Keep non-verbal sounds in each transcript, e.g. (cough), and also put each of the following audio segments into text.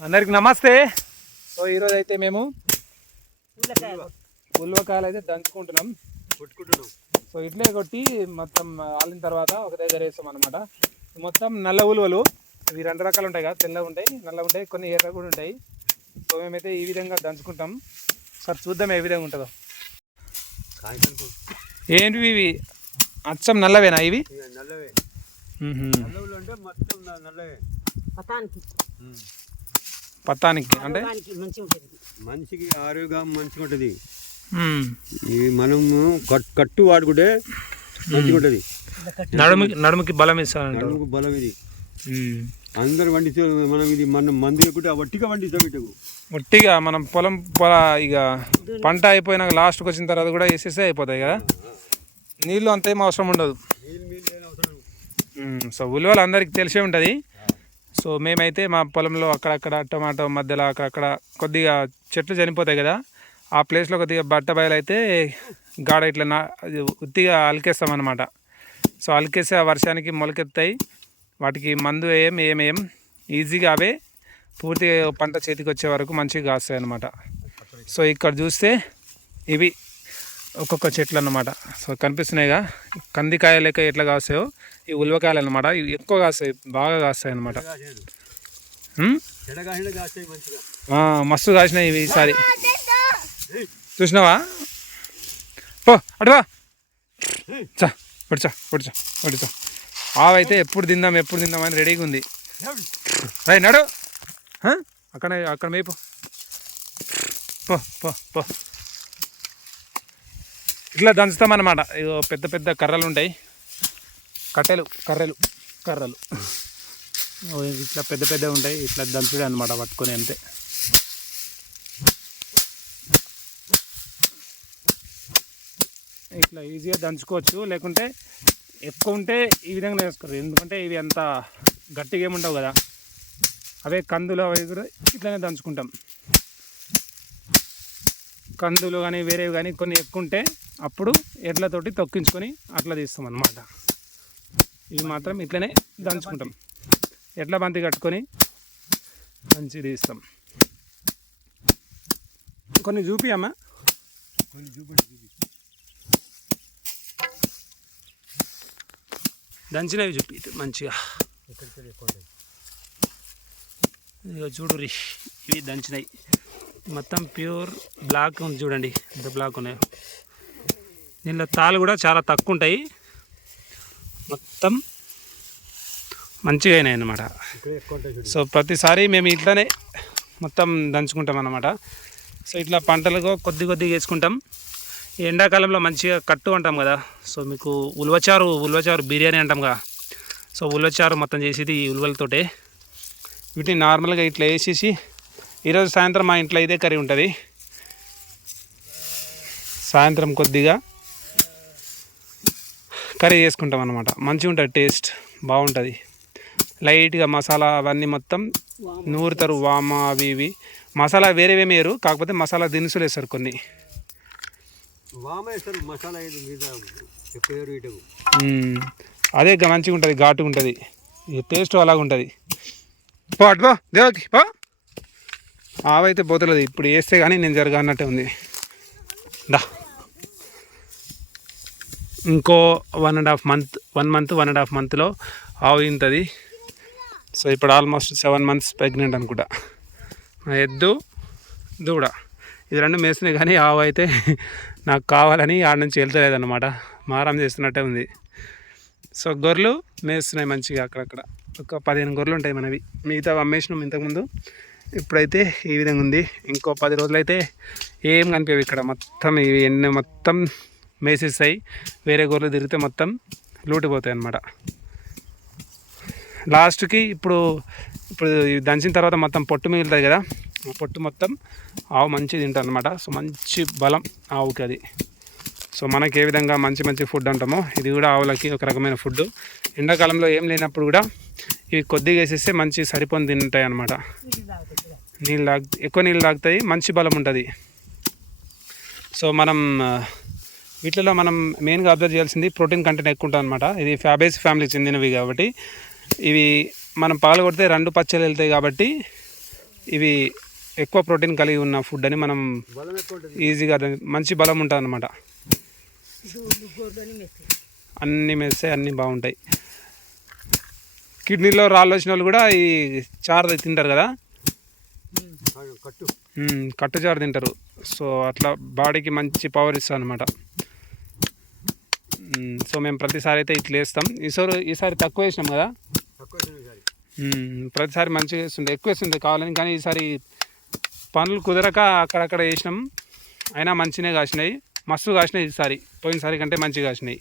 అందరికి నమస్తే. సో ఈరోజు అయితే మేము ఉల్వకాయలు అయితే దంచుకుంటున్నాం. కొట్టుకుంటున్నాం. సో ఇట్లే కొట్టి మొత్తం ఆలిన తర్వాత ఒక దగ్గర వేస్తాం అనమాట మొత్తం నల్ల ఉలువలు ఇవి రెండు రకాలు ఉంటాయి కదా తెల్లగా ఉంటాయి నల్లగా ఉంటాయి కొన్ని ఎర్ర కూడా ఉంటాయి. సో మేమైతే ఈ విధంగా దంచుకుంటాం. సార్ చూద్దాం ఏ విధంగా ఉంటుందో. ఏంటివి ఇవి? అచ్చం నల్లవేనా ఇవి? నల్లవే. అంటే మొత్తం నల్లవే. పతానికి. పత్తానికి అంటే ఆరోగ్యానికి మంచిగా ఉంటుంది. మనిషికి ఆరోగ్యం మంచిగా ఉంటుంది. మనము కట్- కట్టు వాడుకుంటే మంచిగా ఉంటుంది. నడుముకి నడుముకి బలం ఇస్తానంటారు. నడుముకు బలం ఇది. అందరు వండితే మనం ఇది మనం మందు లేకుంటే వట్టిగా వండిస్తాం ఇటకు ఒట్టిగా మనం పొలం పొల ఇక పంట అయిపోయినాక లాస్ట్కి వచ్చిన తర్వాత కూడా వేసేస్తే అయిపోతాయి కదా. నీళ్ళు అంత ఏం అవసరం ఉండదు. సో ఉల్వలు అందరికి తెలిసే ఉంటుంది. సో మేమైతే మా పొలంలో అక్కడక్కడ టమాటో మధ్యలో అక్కడక్కడ కొద్దిగా చెట్లు చనిపోతాయి కదా ఆ ప్లేస్లో కొద్దిగా బట్ట బయలు అయితే గాడ ఇట్లా నా ఉత్తిగా అలికేస్తాం అనమాట సో అలికేసి ఆ వర్షానికి మొలకెత్తాయి. వాటికి మందు వేయం ఏమేయం ఈజీగా అవే పూర్తిగా పంట చేతికి వచ్చే వరకు మంచిగా కాస్తాయి అన్నమాట సో ఇక్కడ చూస్తే ఇవి ఒక్కొక్క చెట్లు అన్నమాట. సో కనిపిస్తున్నాయిగా కందికాయ లెక్క ఎట్లా కాస్తాయో ఈ ఉల్వకాయలు అన్నమాట. ఇవి ఎక్కువ కాస్తాయి బాగా కాస్తాయి అన్నమాట. మస్తు కాసినాయి ఇవి ఈసారి. చూసినావా? పో అటువా చా పొడిచా పొడిచా పొడిచా ఆవైతే ఎప్పుడు తిందాం ఎప్పుడు తిందాం అని రెడీగా ఉంది. రై నడు. అక్కడ అక్కడ మేపు. పో పో పో. ఇట్లా దంచుతామన్నమాట. ఇగో పెద్ద పెద్ద కర్రలు ఉంటాయి. కట్టెలు కర్రెలు కర్రలు. ఇట్లా పెద్ద పెద్ద ఉంటాయి. ఇట్లా దంచుడే అనమాట పట్టుకొని అంతే. ఇట్లా ఈజీగా దంచుకోవచ్చు. లేకుంటే ఎక్కువ ఉంటే ఈ విధంగా వేసుకోరు. ఎందుకంటే ఇవి అంత గట్టిగా ఏముండవు కదా. అవే కందులు అవి కూడా ఇట్లానే దంచుకుంటాం. కందులు కానీ వేరేవి కానీ కొన్ని ఎక్కువ ఉంటే అప్పుడు ఎడ్లతోటి తొక్కించుకొని అట్లా తీస్తాం అన్నమాట ఇవి మాత్రం ఇట్లనే దంచుకుంటాం. ఎడ్ల బంతి కట్టుకొని మంచి తీస్తాం. కొన్ని చూపి అమ్మా కొన్ని చూపండి చూపి. దంచినవి చూపి మంచిగా. చూడు రి ఇవి దంచినాయి మొత్తం ప్యూర్ బ్లాక్ ఉంది చూడండి. ఎంత బ్లాక్ ఉన్నాయి. దీనిలో తాళ్ళు కూడా చాలా తక్కువ ఉంటాయి మొత్తం మంచిగా అయినాయి అన్నమాట సో ప్రతిసారి మేము ఇట్లానే మొత్తం దంచుకుంటాం అన్నమాట. సో ఇట్లా పంటలకు కొద్ది కొద్దిగా వేసుకుంటాం. ఈ ఎండాకాలంలో మంచిగా కట్టు అంటాం కదా. సో మీకు ఉల్వచారు ఉల్వచారు బిర్యానీ అంటాం కదా. సో ఉల్వచారు మొత్తం చేసేది ఈ ఉల్వలతోటే. వీటిని నార్మల్గా ఇట్లా వేసేసి ఈరోజు సాయంత్రం మా ఇంట్లో ఇదే కర్రీ ఉంటుంది. సాయంత్రం కొద్దిగా కర్రీ చేసుకుంటాం అనమాట మంచిగా ఉంటుంది టేస్ట్ బాగుంటుంది. లైట్గా మసాలా అవన్నీ మొత్తం నూరుతారు వామ అవి ఇవి. మసాలా వేరేవేమి వేయరు కాకపోతే మసాలా దినుసులు వేస్తారు కొన్ని. వేరు. అదే మంచిగా ఉంటుంది ఘాటుగా ఉంటుంది ఈ టేస్ట్ అలాగ ఉంటుంది పో అటు పో దేవకి పో. ఆవైతే పోతలేదు ఇప్పుడు వేస్తే కానీ నేను జరగా అన్నట్టే ఉంది. దా. ఇంకో one and half month one month one and half మంత్లో ఆవు ఇంతది సో ఇప్పుడు ఆల్మోస్ట్ సెవెన్ మంత్స్ ప్రెగ్నెంట్ అనుకుంటా. ఎద్దు దూడ. ఇది రెండు మేస్తున్నాయి కానీ ఆవు అయితే (laughs) నాకు కావాలని ఆడ నుంచి వెళ్తలేదన్నమాట. మారం చేస్తున్నట్టే ఉంది. సో గొర్రెలు మేస్తున్నాయి మంచిగా అక్కడక్కడ. ఒక పదిహేను గొర్రెలు ఉంటాయి మనవి. మిగతా అమ్మేసినాం ఇంతకుముందు. ఇప్పుడైతే ఈ విధంగా ఉంది. ఇంకో పది రోజులైతే ఏం కనిపించవు ఇక్కడ. మొత్తం ఇవి ఎన్ని మొత్తం మేసేస్తాయి. వేరే గొర్రెలు తిరిగితే మొత్తం లూటిపోతాయి అన్నమాట లాస్ట్కి ఇప్పుడు ఇప్పుడు దంచిన తర్వాత మొత్తం పొట్టు మిగులుతుంది కదా ఆ పొట్టు మొత్తం ఆవు మంచి తింటుంది అనమాట సో మంచి బలం ఆవుకి అది. సో మనకి ఏ విధంగా మంచి మంచి ఫుడ్ అంటామో ఇది కూడా ఆవులకి ఒక రకమైన ఫుడ్ ఎండాకాలంలో ఏం లేనప్పుడు కూడా ఇవి కొద్దిగా వేసేస్తే మంచి సరిపోని తింటాయి అనమాట నీళ్ళు తాగు ఎక్కువ నీళ్ళు తాగుతాయి మంచి బలం ఉంటుంది. సో మనం వీటిలో మనం మెయిన్గా అబ్జర్వ్ చేయాల్సింది ప్రోటీన్ కంటెంట్ ఎక్కువ ఉంటుంది అనమాట ఇది ఫ్యాబేస్ ఫ్యామిలీకి చెందినవి కాబట్టి ఇవి మనం పాలు కొడితే రెండు పచ్చలు వెళ్తాయి కాబట్టి ఇవి ఎక్కువ ప్రోటీన్ కలిగి ఉన్న ఫుడ్ అని మనం ఈజీగా మంచి బలం ఉంటుంది అనమాట అన్నీ మెస్తాయి అన్నీ బాగుంటాయి. కిడ్నీలో రాళ్ళు వచ్చిన వాళ్ళు కూడా ఈ చారు తింటారు కదా? కట్టు కట్టుచారు తింటారు. సో అట్లా బాడీకి మంచి పవర్ ఇస్తుంది అనమాట సో మేము ప్రతిసారి అయితే ఇట్లా వేస్తాం ఈసారి ఈసారి తక్కువ వేసినాం కదా? ప్రతిసారి మంచిగా వేస్తుండే ఎక్కువ వేస్తుండే కావాలని కానీ ఈసారి పనులు కుదరక అక్కడక్కడ వేసినాం అయినా మంచిగానే కాసినాయి. మస్తు కాసినాయి ఈసారి. పోయినసారి కంటే మంచిగా కాసినాయి.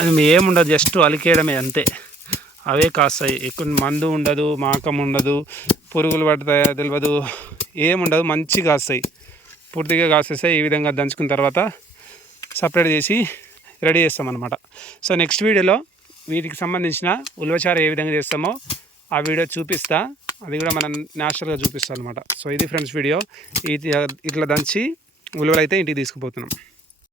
అది ఏముండదు జస్ట్ అలికేయడమే అంతే. అవే కాస్తాయి. ఎక్కువ మందు ఉండదు మాకం ఉండదు పురుగులు పడతాయో తెలియదు ఏముండదు మంచి కాస్తాయి. పూర్తిగా కాసేస్తే ఈ విధంగా దంచుకున్న తర్వాత సపరేట్ చేసి రెడీ చేస్తామన్నమాట. సో నెక్స్ట్ వీడియోలో వీటికి సంబంధించిన ఉల్వచారు ఏ విధంగా చేస్తామో ఆ వీడియో చూపిస్తా. అది కూడా మనం న్యాచురల్గా చూపిస్తాం అనమాట సో ఇది ఫ్రెండ్స్ వీడియో. ఇది ఇట్లా దంచి ఉలవలైతే అయితే ఇంటికి తీసుకుపోతున్నాం.